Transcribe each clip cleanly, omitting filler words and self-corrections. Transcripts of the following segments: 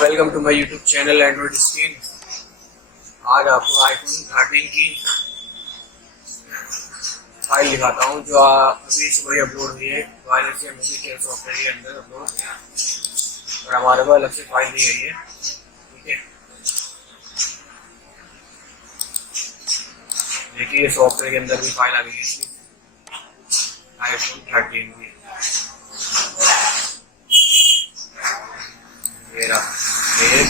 Welcome to my YouTube channel Android screen. आज आपको iPhone 13 की फाइल दिखाता हूँ जो अभी सुबह ही अपलोड हुई है। वायरस या मोबिकेयर सॉफ्टवेयर के अंदर अपलोड और हमारे को अलग से फाइल दी गई है। ठीक है, देखिए ये सॉफ्टवेयर के अंदर भी फाइल आ गई है इसकी आईफोन 13 की। मेरा एक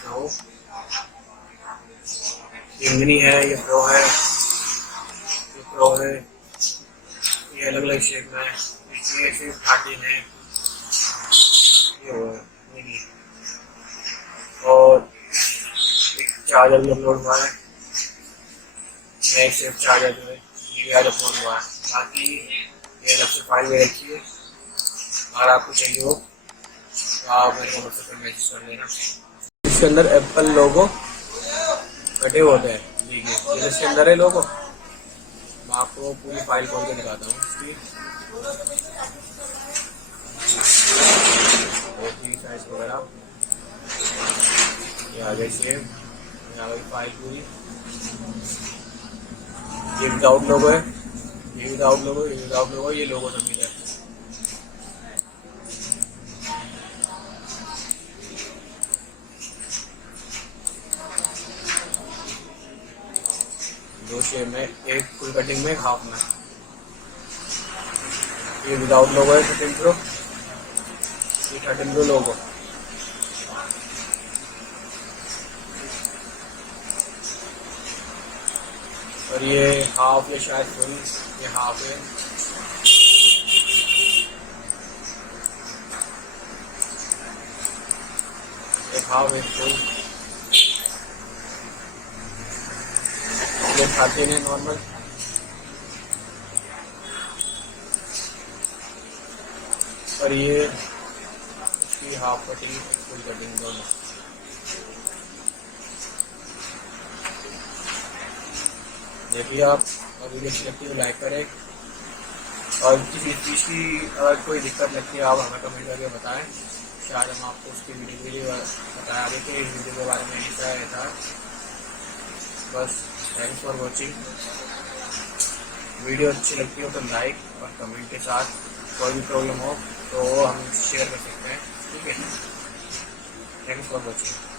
दो मिनी है, ये प्रो है, ये प्रो है, ये अलग अलग शेप में है, ये सिर्फ 13 है, ये वो है मिनी। और एक चार्जर भी अपलोड हुआ है, नए सिर्फ चार्जर जो है ये भी आज अपलोड हुआ है। बाकी ये अलग से फाइल में रखी है, अगर आपको चाहिए हो तो आप मेरे को व्हाट्सएप पर मैसेज कर देना। इसके अंदर एप्पल लोगो कटे होते हैं, देखिए इसके अंदर है लोगो। मैं आपको पूरी फाइल खोल के दिखाता हूँ इसकी साइज वगैरह। ये आ गई सेव, ये आ गई फाइल पूरी। ये विदाउट लोगो है, ये विदाउट लोगो, ये विदाउट लोगो, ये लोगो सब है। दो शेप में, एक फुल कटिंग में, एक हाफ में। ये विदाउट लोगो है 13 प्रो, ये 13 प्रो लोगो। और ये हाफ, ये शायद फुल, ये हाफ है। एक हाफ, एक फुल। ये 13 है नॉर्मल। और ये इसकी हाफ कटिंग, फुल कटिंग दोनों। देखिए आप वीडियो अच्छी लगती है लाइक करें, और किसी चीज़ की अगर कोई दिक्कत लगती है आप हमें कमेंट करके बताएं, शायद हम आपको उसकी वीडियो के लिए बताया दें कि इस वीडियो के बारे में ऐसा था। बस थैंक्स फॉर वॉचिंग। वीडियो अच्छी लगती हो तो लाइक और कमेंट के साथ, कोई भी प्रॉब्लम हो तो हम शेयर कर सकते हैं। ठीक है, थैंक्स फॉर वॉचिंग।